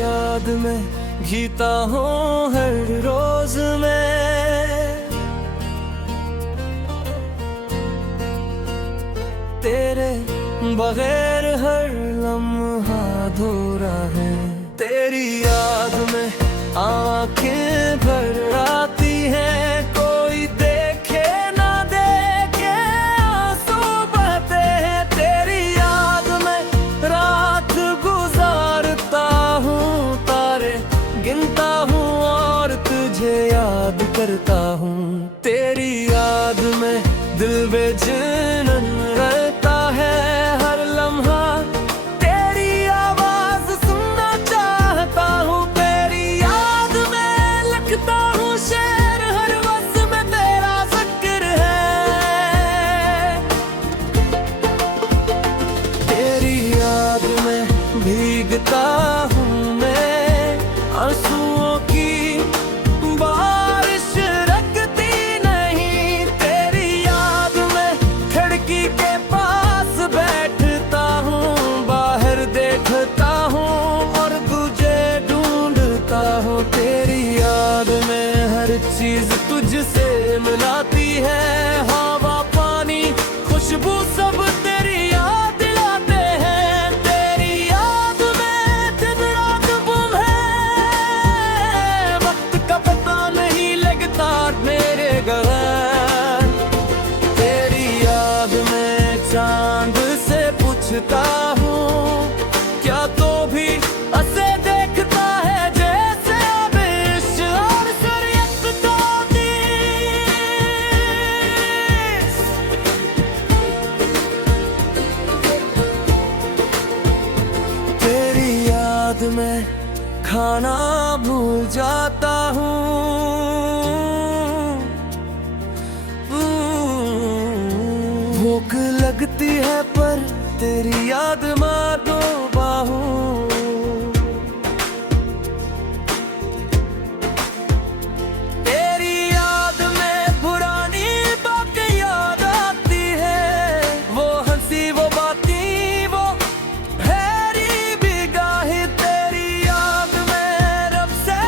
याद में जीता हूँ हर रोज मैं। तेरे बगैर हर लम्हा अधूरा है। तेरी याद में आंखें भर आती हैं, कोई देखे ना देखे आंसू बहते हैं। तेरी याद में रात गुजारता हूँ, तारे गिनता हूँ और तुझे याद करता हूँ। तेरी याद में दिल बेचैन रहता है हर लम्हा, तेरी आवाज सुनना चाहता हूँ। तेरी याद में लिखता हूँ शेर, हर वक्त में तेरा जिक्र है। तेरी याद में भीगता हूँ मैं, आंसुओं की बारिश रखती नहीं। तेरी याद में खिड़की के पास बैठता हूँ, बाहर देखता हूँ और तुझे ढूंढता हूँ। तेरी याद में हर चीज तुझसे मिलाती है, हवा पानी खुशबू सब तेरी याद दिलाते हैं। तेरी याद में दिन रात गुम है, वक्त का पता नहीं लगता मेरे गैर। तेरी याद में चांद से पूछता हूँ, क्या तो भी ऐसे देखता है जैसे अबिश और सूरत को दिस। तेरी याद में खाना भूल जाता हूँ, भूख लगती है पर तेरी याद मार दो बाहूं। तेरी याद में पुरानी बातें याद आती है, वो हंसी वो बातें वो हैरी बिगाही। तेरी याद में रब से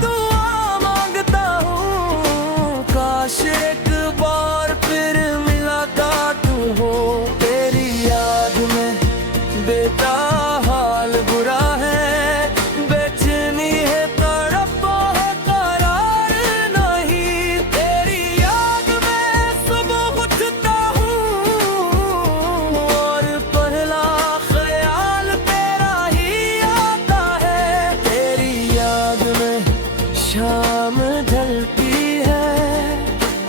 दुआ मांगता हूँ, काश एक बार फिर मुलाकात हो। तेरी याद में बेटा हाल बुरा है, बेचैनी है तड़प है करार नहीं। तेरी याद में सुबह उठता हूँ और पहला ख्याल तेरा ही आता है। तेरी याद में शाम ढलती है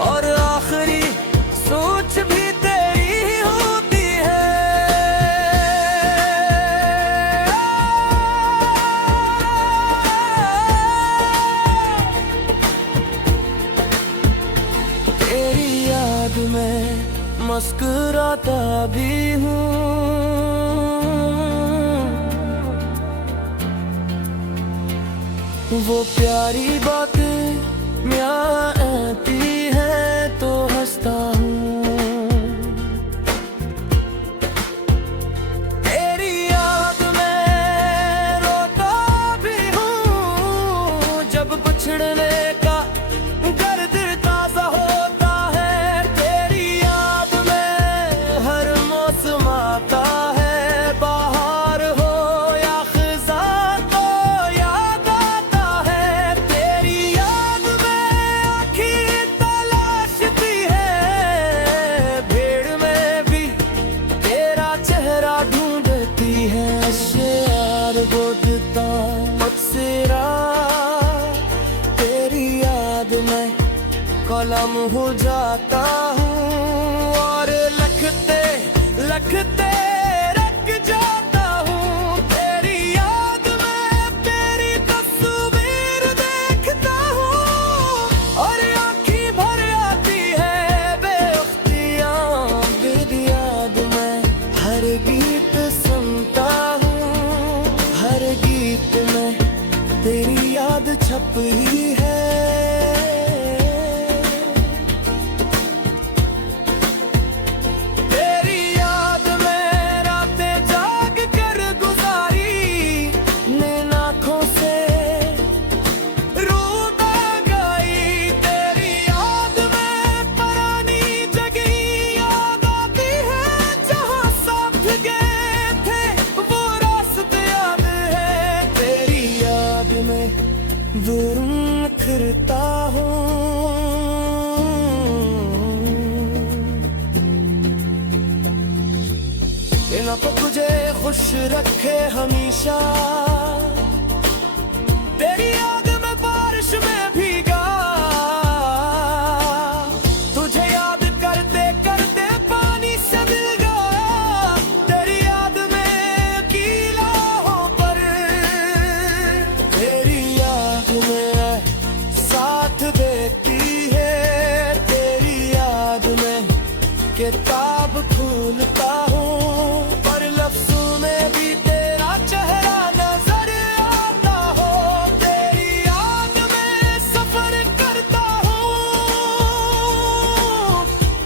और आखिरी सोच भी तेरी ही होती है। तेरी याद में मुस्कुराता भी हूँ, वो प्यारी बातें म्याँ आती है तो हंसता हूँ। तेरी याद में रोता भी हूँ, जब बिछड़ने का दर्द ताजा होता है। तेरी याद में हर मौसम आता है, बाहर हो या खिज़ां तो याद आता है। तेरी याद में आँखें तलाशती है, भीड़ में भी तेरा चेहरा ढूंढती है। शेर बोलता मुझसेरा, तेरी याद में कलम हो जाता हूँ और लिखते लिखते रख जाता हूँ। तेरी याद में तेरी तस्वीर देखता हूँ और आँखें भर आती है बेख्तियाँ। तेरी याद में हर गीत सुनता हूँ, हर गीत में तेरी याद छपी है। तेरी याद में खुश रखे हमेशा। तेरी याद में बारिश में भीगा, तुझे याद करते करते पानी से मिल गया। तेरी याद में किलाहों पर, तेरी याद में साथ देती है। तेरी याद में किताब खोलता हूँ, पर लफ्ज़ों में भी तेरा चेहरा नजर आता हो। तेरी याद में सफर करता हूँ,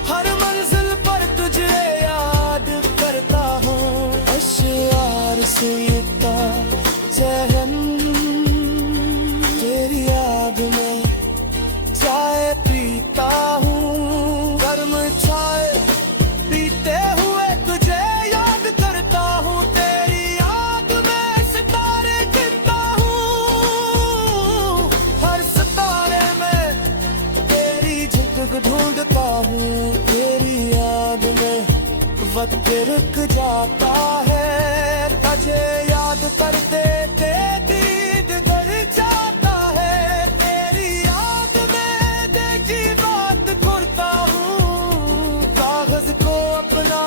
हर मंजिल पर तुझे याद करता हूँ। अश्यार से ये चैन तेरी याद में चाय पीता हूँ। गर्म चाय पीते हुए तुझे याद करता हूँ। तेरी याद में सितारे गिनता हूँ, हर सितारे में तेरी झलक ढूंढता हूँ। तेरी याद में वक्त रुक जाता है, तुझे याद करते दीद कर जाता है। तेरी याद में देखी बात करता हूँ, कागज को अपना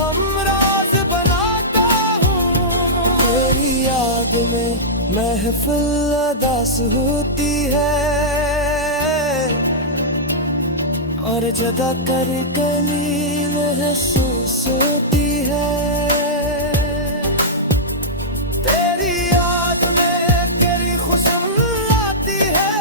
हमराज बनाता हूँ। तेरी याद में महफिल अदास होती है, और जदा कर गली महसूस होती है। तेरी याद में तेरी खुशबू आती है,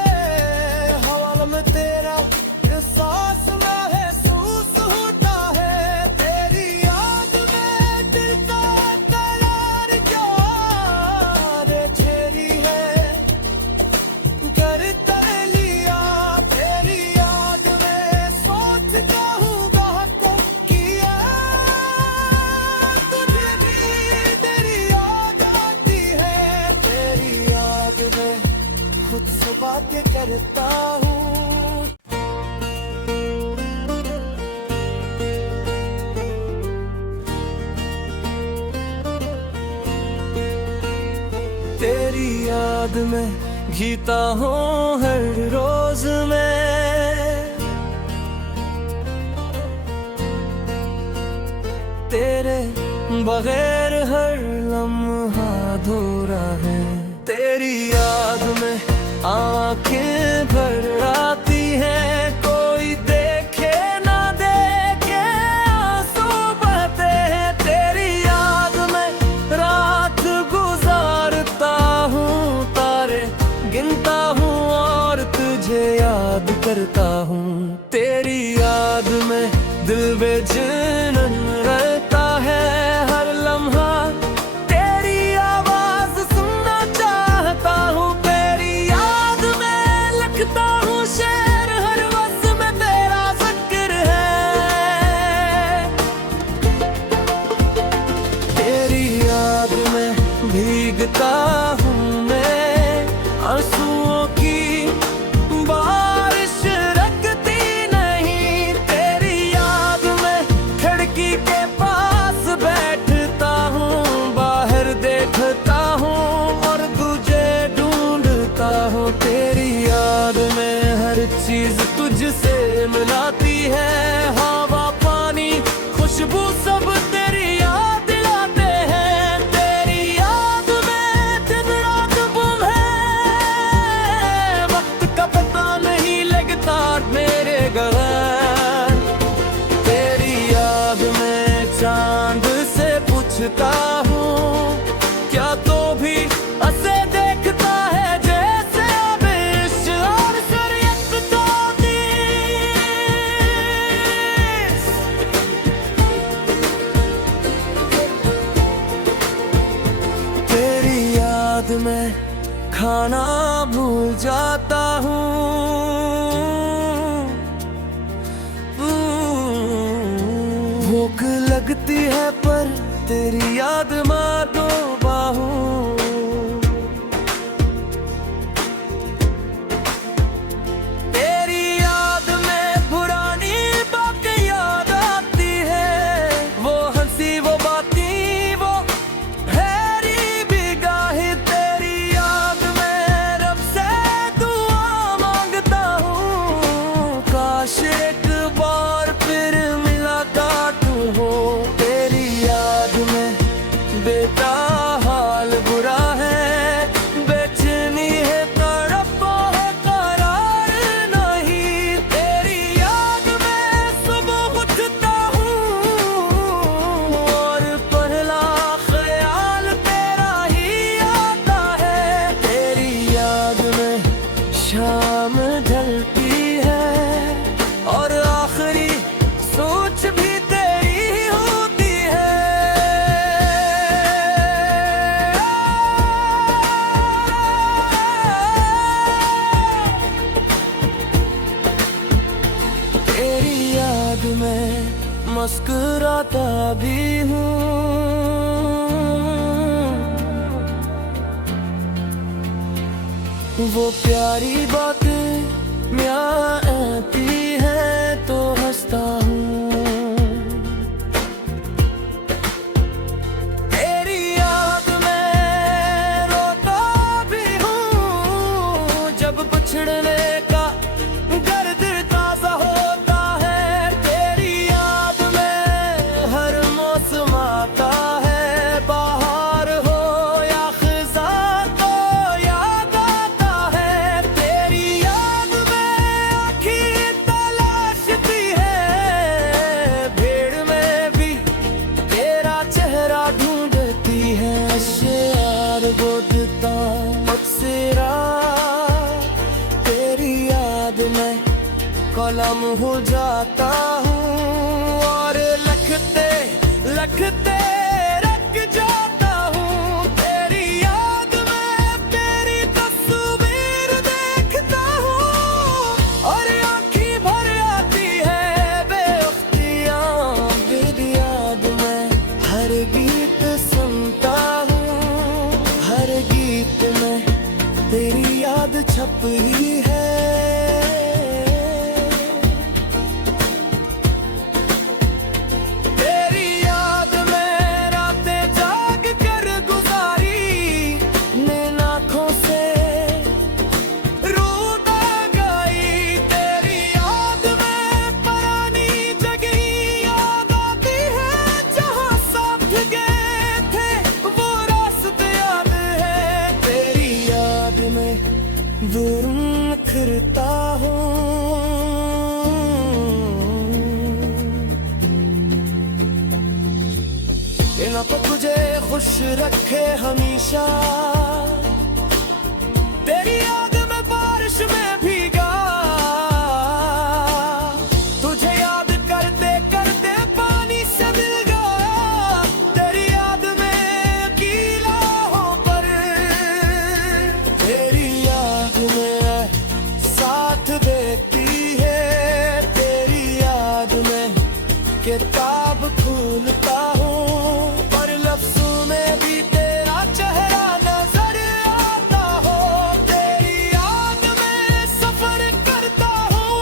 हवा में तेरा एहसास महसूस होता है। तेरी याद में दिल का करार प्यार छेड़ी है, कर कर लिया। तेरी याद में सोचता हूँ बातों किया, तुझे भी तेरी याद आती है। तेरी याद में खुद से बातें करता हूँ। तेरी याद में जीता हूँ हर रोज में, तेरे बगैर हर लम्हा अधूरा है। तेरी याद में आंखें भर आती हैं, कोई देखे ना देखे आंसू बहते हैं। तेरी याद में रात गुजारता हूँ, तारे गिनता हूँ और तुझे याद करता हूँ। तेरी याद में दिल बेचैन रहता है, हर लम्हा तेरी आवाज सुनना चाहता हूँ। तेरी याद में लिखता हूँ शेर, हर वक्त में तेरा जिक्र है। तेरी याद में भीगता हूँ मैं, आंसुओं की बारिश रखती नहीं। तेरी याद में खिड़की के पास बैठता हूँ, बाहर देखता हूँ और तुझे ढूंढता हूँ। तेरी याद में हर चीज तुझसे मिलाती है, हवा पानी खुशबू सब तेरी याद दिलाते हैं। तेरी याद में दिन रात गुम है, वक्त का पता नहीं लगता मेरे गैर। तेरी याद में चांद से पूछता हूँ, क्या तो भी ऐसे देखता है जैसे अबिश और शरीयत तो तेरी याद में खाना भूल जाता हूँ, भूख लगती है पर तेरी याद मारो बाहूं। तेरी याद में पुरानी बातें याद आती है, वो हंसी वो बातें वो याद में मुस्कुराता भी हूँ। वो प्यारी बातें आती है तो हंसता हूँ। तेरी याद में रोता भी हूँ। जब बिछड़ने का दर्द ताजा होता है, तेरी याद में हर मौसम आता है। बाहर हो या खिज़ां तो याद आता है। तेरी याद में आँखें तलाशती है, भीड़ में भी तेरा चेहरा ढूंढती है। शेर बोलता अक्सरा तेरी याद में कलम हो जाता हूँ, और लिखते लिखते रख जाता हूँ। तेरी याद में तेरी तस्वीर देखता हूँ, और आँखें भर आती है बेअख्तियाँ। तेरी याद में हर गीत सुनता हूँ, हर गीत में तेरी याद छपी है। तेरी याद में रातें जाग कर गुजारी, नैन आँखों से रोता गई। तेरी याद में पुरानी जगह याद आती है, जहाँ साथ गए थे वो रास्ते याद है। तेरी याद में दूर मुखरता हूँ। ना तो तुझे खुश रखे हमेशा, तेरी याद में बारिश में भीगा। तुझे याद करते करते पानी से मिल गया। तेरी याद में किलाहों पर, तेरी याद में साथ देती है। तेरी याद में किताब खोलता हूँ, पर लफ्ज़ों में भी तेरा चेहरा नजर आता हो। तेरी याद में सफर करता हूँ,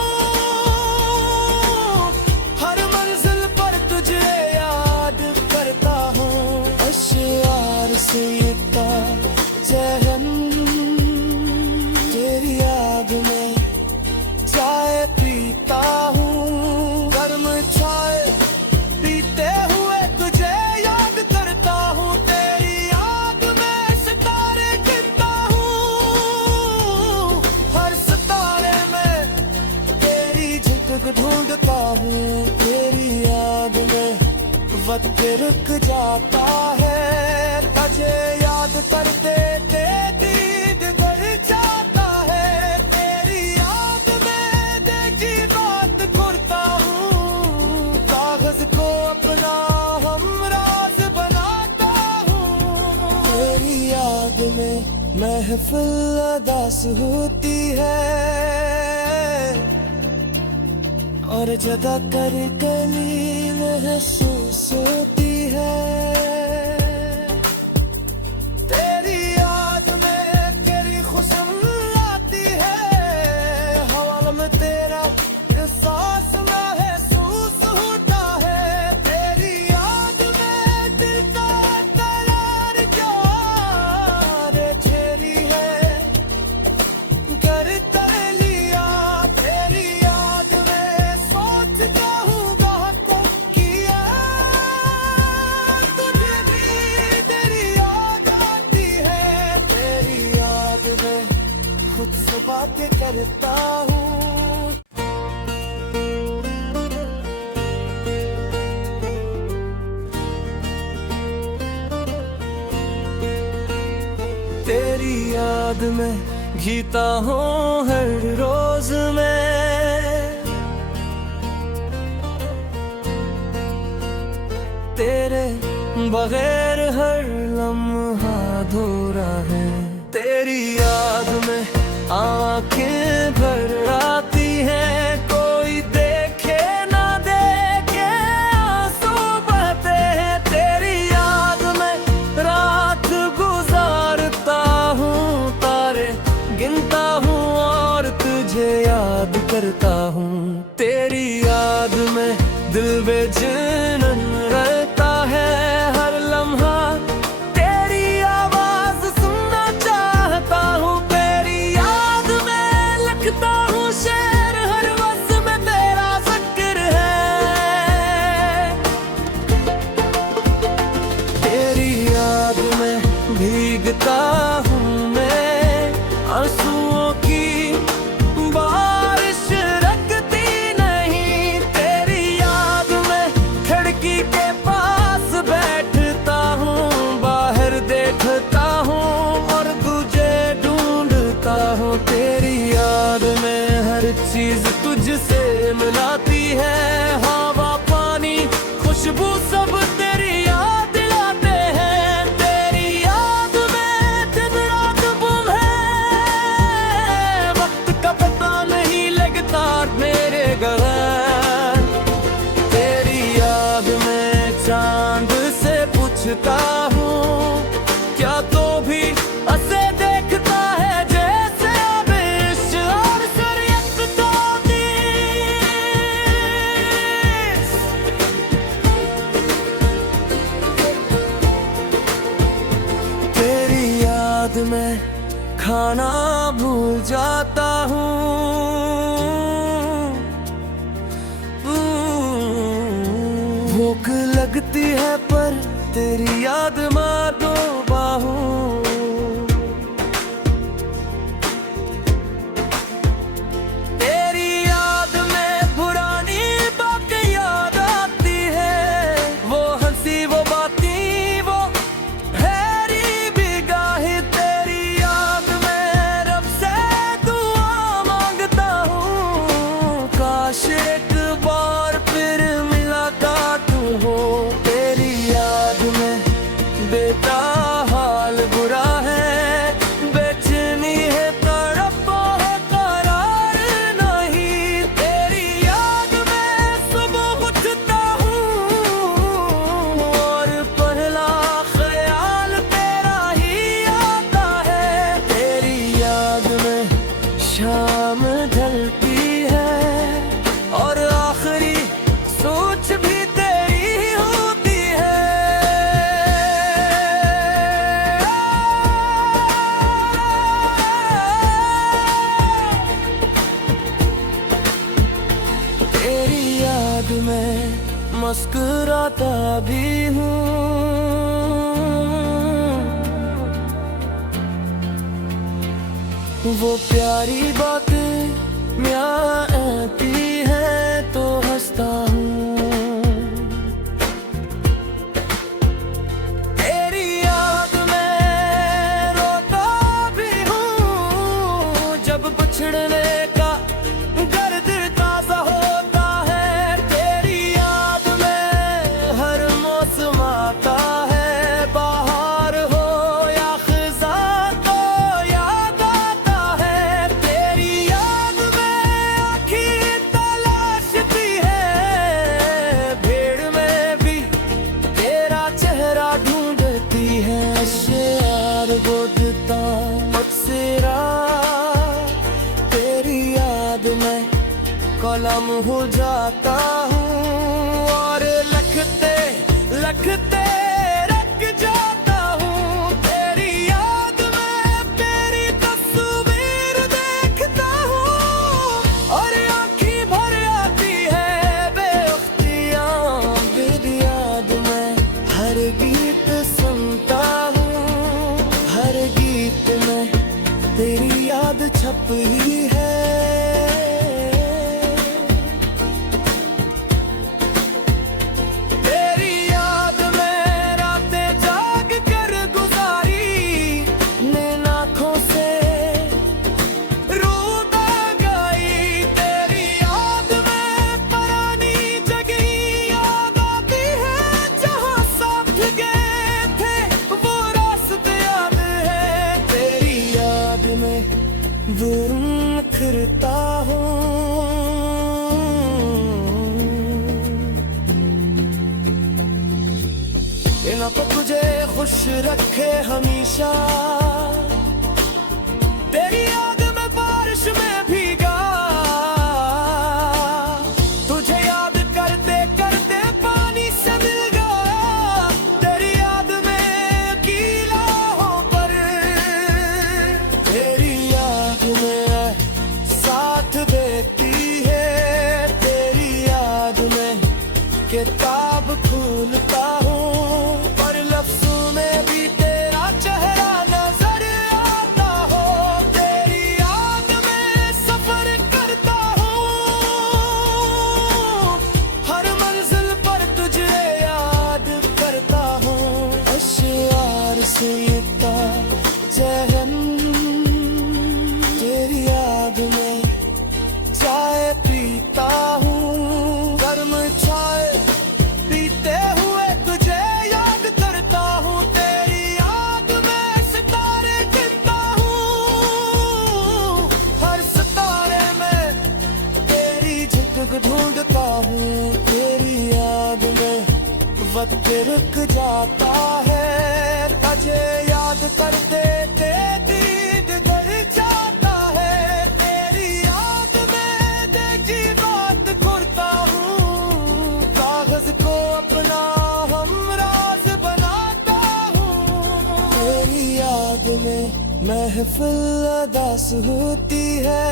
हर मंजिल पर तुझे याद करता हूँ। अशआर से ये चैन तेरी याद में चाय पीता हूँ। गर्म चाय पीते हुए तुझे याद करता हूँ। तेरी याद में सितारे गिनता हूँ, हर सितारे में तेरी झलक ढूंढता हूँ। तेरी याद में वक्त रुक जाता है, तुझे याद करते दीद बढ़ जाता है। तेरी याद में देखी बात करता हूँ, कागज को अपना हमराज बनाता हूँ। तेरी याद में महफिल अदास होती है, और जदा कर कलील महसूस होती है। तेरी याद में तेरी खुशबू आती है, हवा में तेरा एहसास महसूस होता है। तेरी याद में दिल का करार जो छेड़ी है कर कर लिया। तेरी याद में सोचता हूँ को किया, तुझे भी तेरी याद आती है। तेरी याद में खुद से बातें करता हूँ। तेरी याद में जीता हूँ हर रोज में, तेरे बगैर हर लम्हा अधूरा है। तेरी याद में आंखें भर आती हैं, कोई देखे ना दे तेरी याद में दिल बेचैन रहता है हर लम्हा, तेरी आवाज सुनना चाहता हूँ। तेरी याद में लिखता हूँ शेर, हर वक्त में तेरा जिक्र है। तेरी याद में भीगता हूँ मैं, आंसुओं की बारिश रखती नहीं। तेरी याद में खिड़की के पास बैठता हूँ, बाहर देखता हूँ और तुझे ढूंढता हूँ। तेरी याद में हर चीज तुझसे मिलाती है, हवा पानी खुशबू सब तेरी याद दिलाते हैं। तेरी याद में दिन रात गुम है, वक्त का पता नहीं लगता मेरे घर। तेरी याद में चांद से पूछता हूँ, क्या तो भी ऐसे देखता है जैसे आबिश और शरीयत का दीस। तेरी याद में खाना भूल जाता हूँ, भूख लगती है पर तेरी याद मार दो बाहूं। तेरी याद में पुरानी बातें याद आती है, वो हंसी वो बातें वो हैरी बिगाही। तेरी याद में रब से दुआ मांगता हूँ, काश एक बार फिर मुलाकात हो। तेरी याद में बेटा हाल बुरा है, बेचैनी है तड़प है करार नहीं। तेरी याद में सुबह उठता हूँ और पहला ख्याल तेरा ही आता है। तेरी याद में शाम ढलती है और आखिरी सोच भी तेरी होती है। तेरी याद में मुस्कुराता भी हूँ, वो प्यारी बातें म्याँ आती है तो हंसता हूँ। तेरी याद में रोता भी हूँ, जब बिछड़ने का दर्द ताजा होता है। तेरी याद में हर मौसम आता है, बाहर हो या खिज़ां तो याद आता है। तेरी याद में आँखें तलाशती है, भीड़ में भी तेरा चेहरा ढूंढती है। शेर बोलता अक्सरा तेरी याद में कलम हो जाता हूँ और लिखते लिखते रख जाता हूँ। तेरी याद में तेरी तस्वीर देखता हूँ और आँखें भर आती है बेख्तियार। तेरी याद में हर गीत सुनता हूँ, हर गीत में तेरी याद छपी है। तेरी याद में रातें जाग कर गुजारी, नैन आँखों से रोता गई। तेरी याद में पुरानी जगह याद आती है, जहाँ साथ गए थे वो रास्ते याद है। तेरी याद में बिखरता हूँ, इन को तुझे खुश रखे हमेशा। तेरी याद में बारिश में भीगा, किताब खोलता हूँ, पर लफ्जों में भी तेरा चेहरा नजर आता हो। तेरी याद में सफर करता हूँ, हर मंजिल पर तुझे याद करता हूँ। अशआर से ये चैन तेरी याद में चाय पीता हूँ, गर्म चाय पीते हुए तुझे याद करता हूँ। तेरी याद में सितारे गिनता हूँ, हर सितारे में तेरी झलक ढूंढता हूँ। तेरी याद में वक्त रुक जाता है, तुझे याद करते दीद ढल जाता है। तेरी याद में देखी बात करता हूँ, कागज को अपना हमराज बनाता हूँ। तेरी याद में महफिल अदास होती है,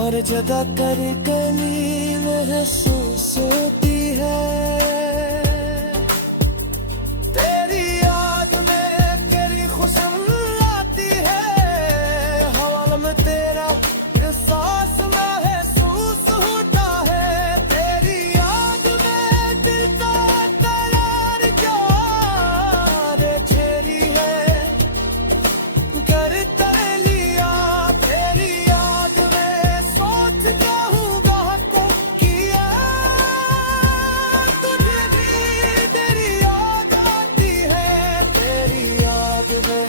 और जदा कर गली महसूस होती है। तेरी याद में तेरी खुशबू आती है, हवा में तेरा एहसास महसूस होता है। तेरी याद में दिल का करार रे छेड़ी है, कर तर लिया। तेरी याद में सोचता हूँ बहुत किया, तुझे भी तेरी याद आती है। तेरी याद में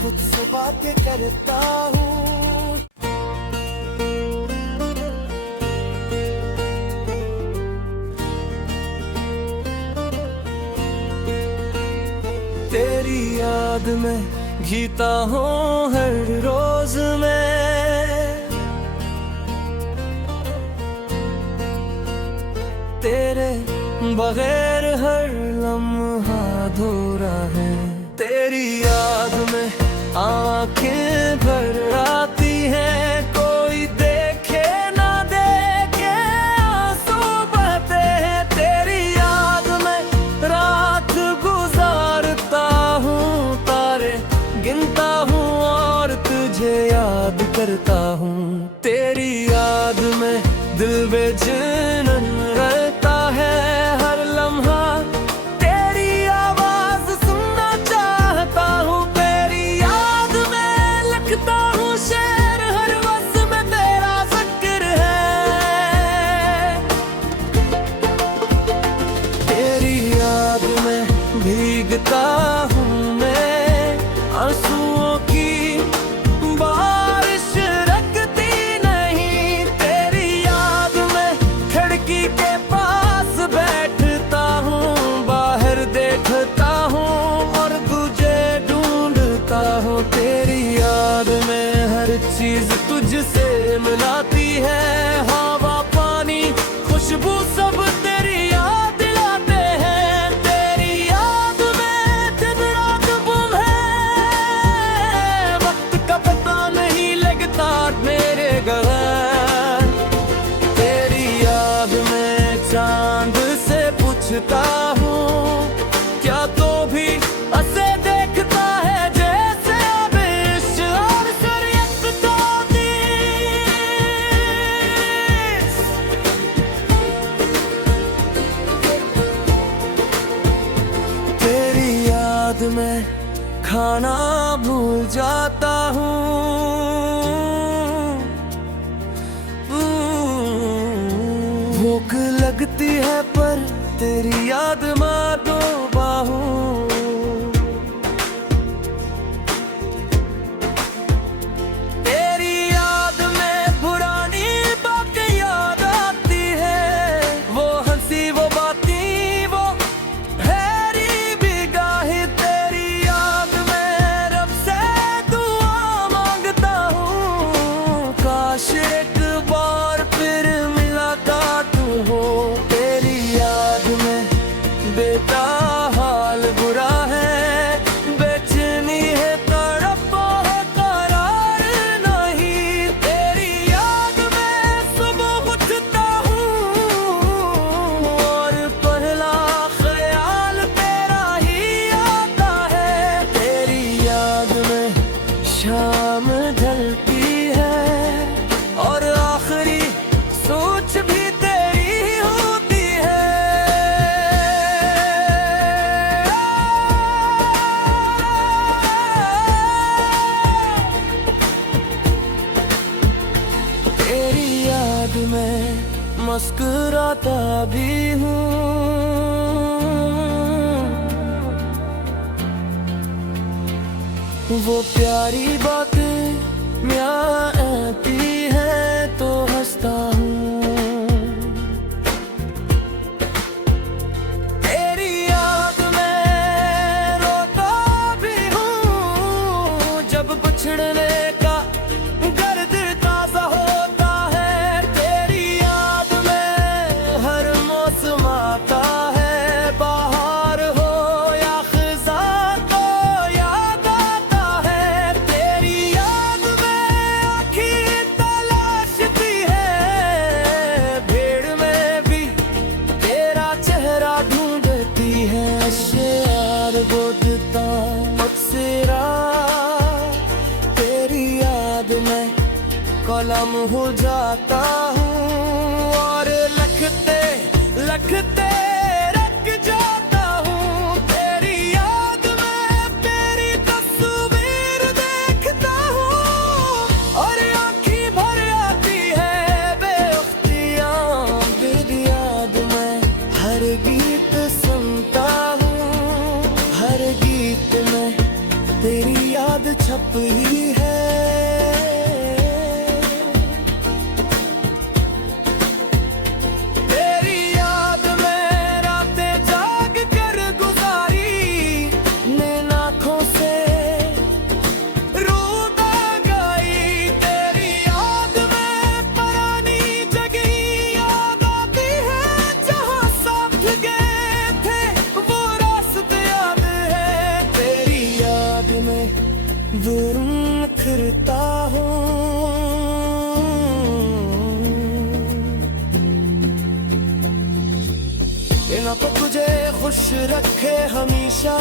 खुद से बातें करता हूँ। तेरी याद में जीता हूँ हर रोज में, तेरे बगैर हर लम्हा अधूरा है। तेरी याद में आंखें भर आती हैं, कोई देखे ना देखे आंसू बहते हैं। तेरी याद में रात गुजारता हूँ, तारे गिनता हूँ और तुझे याद करता हूँ। तेरी याद में दिल बेचैन रहता है, हर लम्हा तेरी आवाज सुनना चाहता हूँ। तेरी याद में लिखता हूँ शेर, हर वक्त में तेरा जिक्र है। तेरी याद में भीगता हूँ मैं, आंसुओं की बारिश रखती नहीं। तेरी याद में खिड़की के पास बैठता हूँ, बाहर देखता हूँ और तुझे ढूंढता हूँ। तेरी याद में हर चीज तुझसे मिलाती है, हवा पानी खुशबू सब तेरी याद दिलाते हैं। तेरी याद में दिन रात गुम है, वक्त का पता नहीं लगता मेरे घर। तेरी याद में चांद से पूछता हूँ, क्या तो भी ऐसे देखता है जैसे अबिश और शरीयत का देश। तेरी याद में खाना भूल जाता हूँ, भूख लगती है पर तेरी याद मारो बाहूं। तेरी याद में पुरानी बातें याद आती है, वो हंसी वो बातें वो हैरी बिगाही। तेरी याद में रब से दुआ मांगता हूँ, काश एक बार फिर मिला तू हो। तेरी याद में बेटा हाल में मुस्कुराता भी हूँ। वो प्यारी बातें म्याँ आती है तो हंसता हूँ। तेरी याद में रोता भी हूँ। जब बिछड़ने का दर्द ताजा होता है, तेरी याद में हर मौसम आता है। बाहर हो या खिज़ां तो याद आता है। तेरी याद में आँखें तलाशती है, भीड़ में भी तेरा चेहरा ढूंढती है। शेर बोलता मुझसेरा, तेरी याद में कलम हो जाता हूँ और लिखते लिखते रख जाता हूँ। तेरी याद में तेरी तस्वीर देखता हूँ और आँखें भर आती है बेख्तियाँ। तेरी याद में हर गीत सुनता हूँ, हर गीत में तेरी याद छपी है। तेरी याद में रातें जाग कर गुजारी, नैन आँखों से रोता गई। तेरी याद में पुरानी जगह याद आती है, जहाँ साथ गए थे वो रास्ते याद है। तेरी याद में फिरता हूँ। इन आँखों तुझे खुश रखे हमेशा।